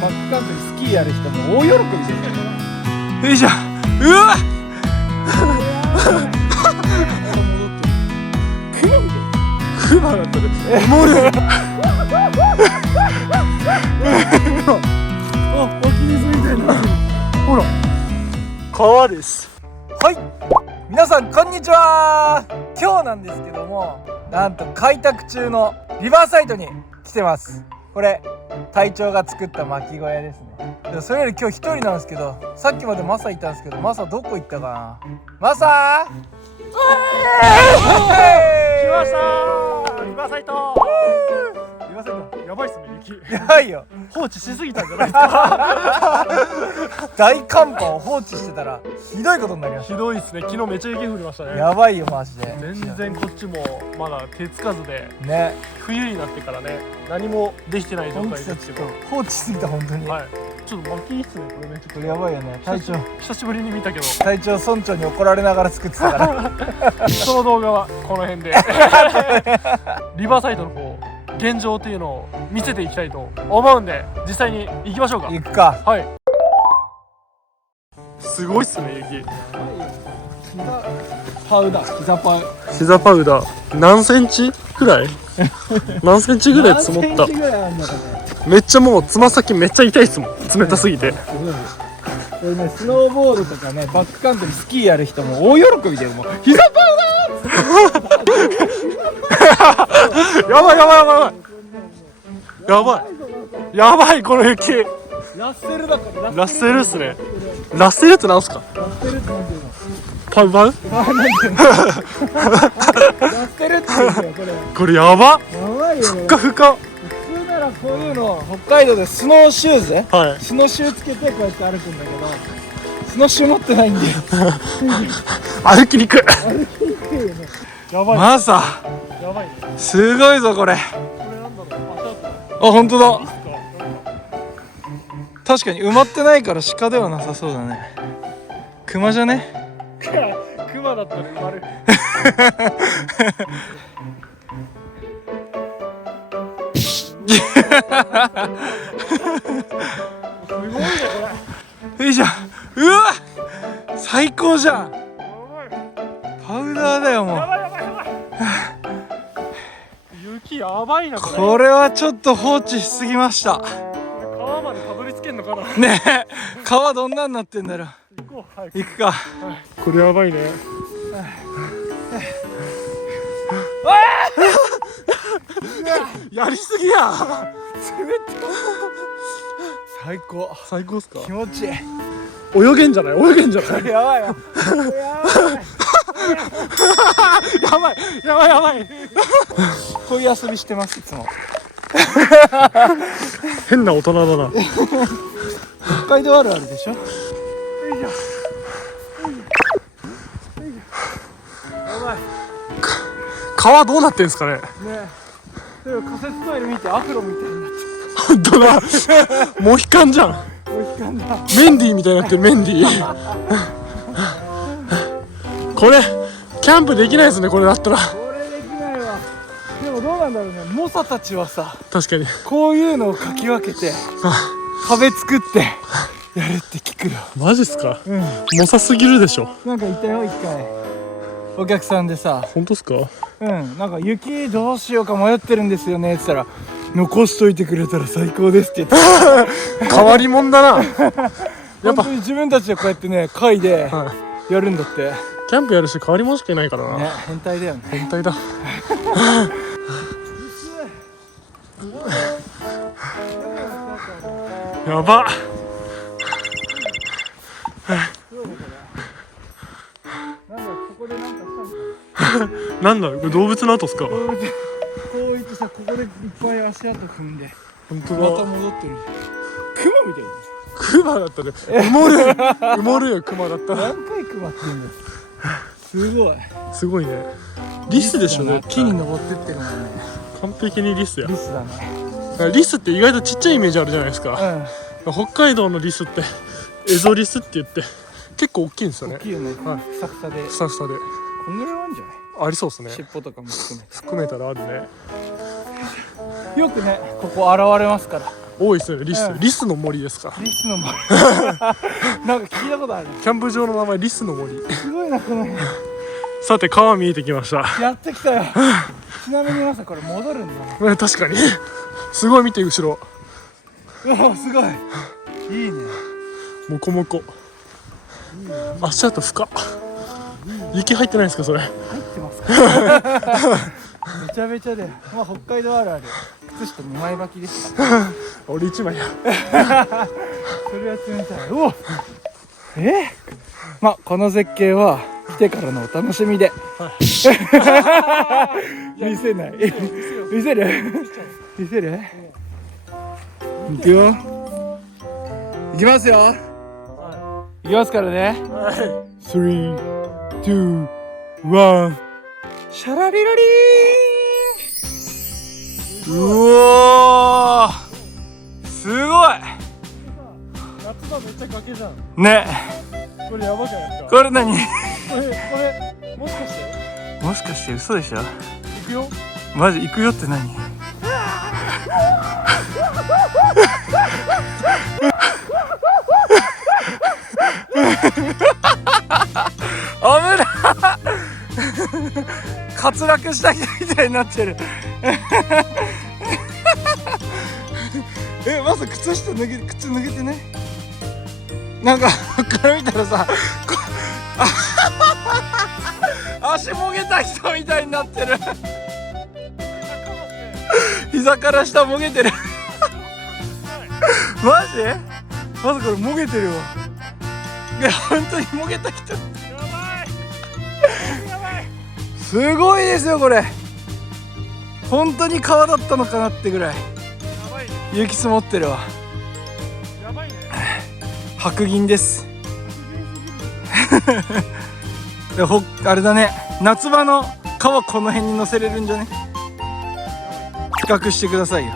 バックカントリースキーやる人も大喜びですよ。よいしょ。うわクマだったね。モルあ、湧き水みたいな。ほら川です。はい、皆さんこんにちは。今日なんですけども、なんと開拓中のリバーサイドに来てます。これ隊長が作った巻小屋ですね。でそれより今日一人なんですけど、さっきまでマサいたんですけど、マサどこ行ったかな。マサー来ましたー。リバーサイト。リバーサイトやばいっすね、雪。やばいよ。放置しすぎたんじゃないですか。大寒波を放置してたらひどいことになりましひどいっすね。昨日めっちゃ雪降りましたた。ね。やばいよマジで。全然こっちもまだ手つかずで、ね、冬になってからね、何もできてない状態ですけど、放置しすぎた本当に。はい。ちょっと巻きいいっすね、これね。ちょっことれやばいよね。隊長久しぶりに見たけど、隊長村長に怒られながら作ってたからその動画はこの辺でリバーサイドの方現状っていうのを見せていきたいと思うんで、実際に行きましょうか。行くか。はい。すごいっすね、雪。パウダー、膝パウ膝パウダー何センチくらい何センチぐらい積もった。何センチぐらいあるんだろうね。めっちゃもうつま先めっちゃ痛いっすもん、冷たすぎて。すごい。これね、スノーボードとかね、バックカントリースキーやる人も大喜びで、もう膝パウダーやばいやばいやばいやばいやばい、この雪ラッセルだから。ラッセルっすね。ラッセルってなんすか。ラッセルってなんていうの。パウパウなんていうのラッセルって言うんだよこれ。これやばやばいよね。ふかふか。普通ならこういうの北海道でスノーシューズ、はいスノーシューつけてこうやって歩くんだけど、スノーシュー持ってないんで歩きにくい。歩きにくいよね。やばいマサやばいね。すごいぞこれ。これなんだろう、あ、本当だ。リスか。確かに埋まってないから鹿ではなさそうだね。熊じゃね。クマだったら埋まる。すごいねこよいしょ。うわ最高じゃん。れ。パウダーだよもう。やばいやばいやばい。雪やばいなこれ。これはちょっと放置しすぎました。川までたどり着けんのかな。ねえ、川どんなになってんだろう。行こう。はい。行くか。これやばいね。やりすぎや。最高。最高っすか。気持ちいい。泳げんじゃない。泳げんじゃない。やばいよ。やばいやばいやばい。こういう遊びしてますいつも。変な大人だな。北海道あるあるでしょ。川どうなってんすかね。ねえ、仮設トイレ見てアフロみたいになっ本当だ。モヒカンじゃん。てる。おいしかんだ。メンディーみたいになってる。メンディー。これキャンプできないですね、これだったら。これできないわ。でもどうなんだろうね。猛者たちはさ、確かに。こういうのをかき分けて壁作ってやるって聞くよ。マジっすか。うん。猛者すぎるでしょ。なんかいたよ一回。お客さんでさ、本当っすか。なんか雪どうしようか迷ってるんですよねって言ったら、残しといてくれたら最高ですって言って変わり者だな。やっぱ本当に自分たちでこうやってね貝ではいやるんだって。キャンプやるし変わり者しかいないからな。ね、変態だよね。変態だ。やば。なんだここでなんかしたのかなんだこれ、動物の跡っすか。な。こういってさ、ここでいっぱい足跡踏んで本当まただ。戻ってる。クマみたいな。クマだったね。埋もる埋もるよ、クマだったら。何回クマってんだよ。すごい。すごいね。リスでしょね。木に登ってってるもんね。完璧にリスや。リスだね。リスって意外とちっちゃいイメージあるじゃないですか。北海道のリスってエゾリスって言って結構大きいんですよね。大きいよね。はい。ふさふさで。ふさふさでこんぐらいあるんじゃない？ありそうですね。尻尾とかも含めて。含めたらあるね。よくね、ここ現れますから。多いですよね。リス、うんリスの森ですか。リスの森なんか聞いたことある。キャンプ場の名前リスの森。すごいなこの辺。さて川見えてきました。やってきたよ。ちなみに皆さんこれ戻るんだよ。確かにすごい見て後ろうわすごい。いいね。モコモコ。足跡深っ。雪入ってないですかそれ。入ってますか。めちゃめちゃで、まあ北海道あるある。靴下2枚履きですから。俺一枚や。それは冷たい。おお。まあこの絶景は来てからのお楽しみで。見せない。見せる。見せる。いくよ。いきますよ。いきますからね。3、2、1。シャラリラリーン。うおー。すごい。夏場めっちゃ崖じゃん。ね。これやばくないですか。これ何？これもしかしてもしかして嘘でしょ？行くよ。マジ行くよって何？危ない。滑落した人みたいになってる。まず靴下靴脱げてね。なんかこれ見たらさ、足もげた人みたいになってる。膝から下もげてる。マジ？まずこれもげてるわ。いや本当にもげた人。すごいですよこれ。本当に川だったのかなってぐらい雪積もってるわ。やばいね。白銀です。であれだね、夏場の川この辺に乗せれるんじゃね。比較してくださいよ。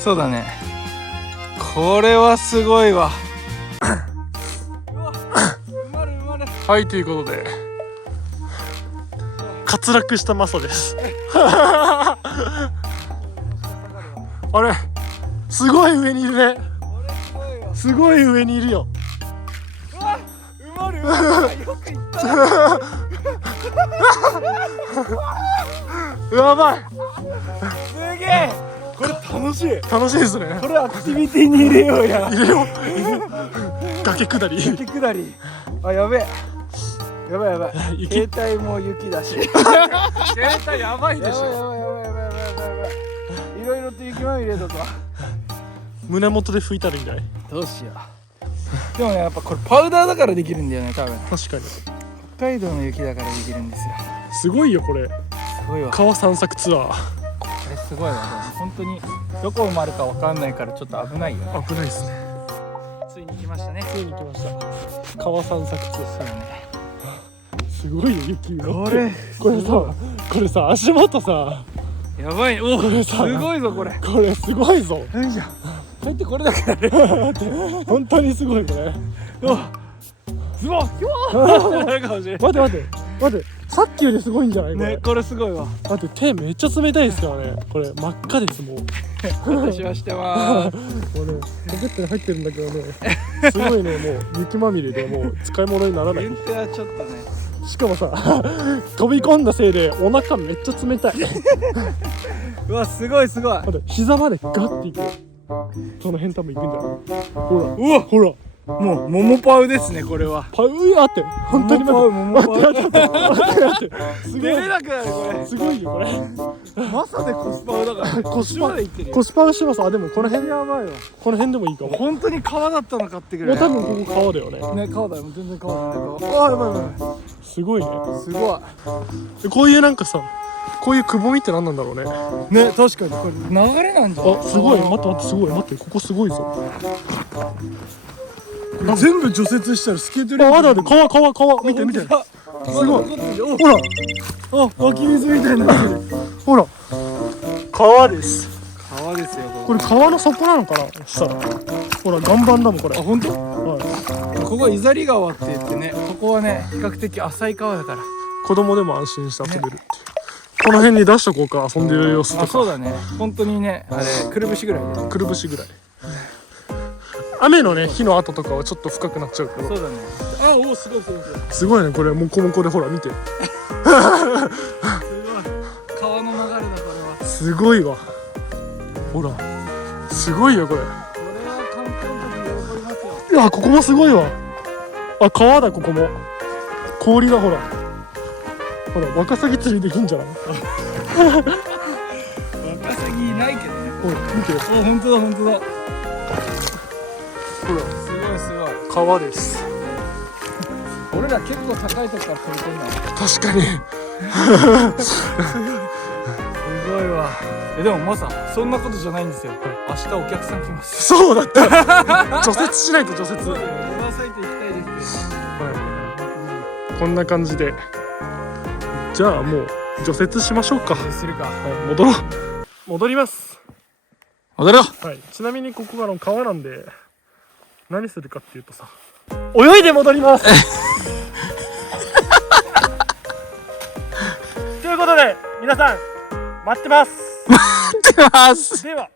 そうだね、これはすごいわ。はいということで滑落したマサです。あれすごい上にいるね。すごい上にいるよ。埋まる。よく言った。やばい。すげえ。これ楽しい。楽しいですね。これアクティビティに入れようや。入れよう。崖下り。雪下り。あ、やべえ。やばいやばい。携帯も雪だし。携帯やばいでしょ。やばいやばいやばいやばいやばいやばい。いろいろと雪まみれだぞ。胸元で拭いたらいいんじゃない。どうしよう。でもね、やっぱこれパウダーだからできるんだよね、多分。確かに北海道の雪だからできるんですよ。すごいよこれ。すごいわ。川散策ツアー。これすごいわ。本当にどこ埋まるかわかんないからちょっと危ないよね。危ないですね。ついに来ましたね。ついに来ました。川散策ツアー。そうだね。すごいよ雪の。これさ足元さ。やばい。おお、すさごいぞこれ。これすごいぞ。何じゃん。入ってこれだからね。本当にすごいこれ。ズボン。ひょー。なるかもしれない。待て。さっきよりすごいんじゃないこれ。ね、これすごいわ。だって手めっちゃ冷たいですからね。これ真っ赤ですもう。私はしてまーす。これポケットに入ってるんだけどね。すごいね、もう雪まみれでもう使い物にならない。限定はちょっとね。しかもさ飛び込んだせいでお腹めっちゃ冷たい。うわ、すごいすごい。待って膝までガッていく。その辺多分いくんじゃない。ほらほらもう桃パウですね、これは。パウやって本当に待ってすげえなくなるこれ。すごいよこれ。まさでコスパウだから。コスパで言ってるよ。コスパがします。あでもこの辺やばいわ。この辺でもいいかも。本当に川だったのかってくらい。もう多分ここ川だよね。ね、川だよ。全然川じゃない川。あ、やばいやばい。すごいね。すごこういうなんかさ、こういうくぼみって何なんだろうね。い。ね、確かにこれ流れなんじゃん。あ、すごい。待ってすごい。待って、ここすごいぞ。全部除雪したらスケートリンク。あ、待って川見て。すごい。ほら。あ、湧き水みたいになってる。ほら。川です。川ですよこれ川の底なのかな。したら。ほら岩盤だもんこれ。あ、本当？はい。ここイザリ川って言ってね、ここはね比較的浅い川だから。子供でも安心して遊べるっていう。この辺に出しとこうか、遊んでる様子とか。そうだね、本当にね、あれくるぶしぐらいで。くるぶしぐらい。雨のね日の跡とかはちょっと深くなっちゃうけど。そうだね。あ、おお、すごいすごいすごい。すごいね、これモコモコでほら見て。すごい。川の流れだこれは。すごいわ。ほら、すごいよこれ。これは観光客喜びますよ。いや、ここもすごいわ。あ、川だ、ここも。氷だ、ほら。ほら、ワカサギ釣りできんじゃない？ワカサギいないけどね。ほら、見て。お、本当だ本当だ。ほら、すごいすごい。川です。俺ら結構高いとこから取れてんだ。確かに。すごいわ。でもマサ、そんなことじゃないんですよ。明日お客さん来ます。そうだった。除雪しないと、除雪。そうだよ。リバーサイト行きたいです。はい、こんな感じで。じゃあもう除雪しましょうか。するか。はい、戻ろう。戻ります。戻ろう。はい、ちなみにここが川なんで何するかっていうとさ、泳いで戻ります。ということで皆さん待ってます。待ってます。では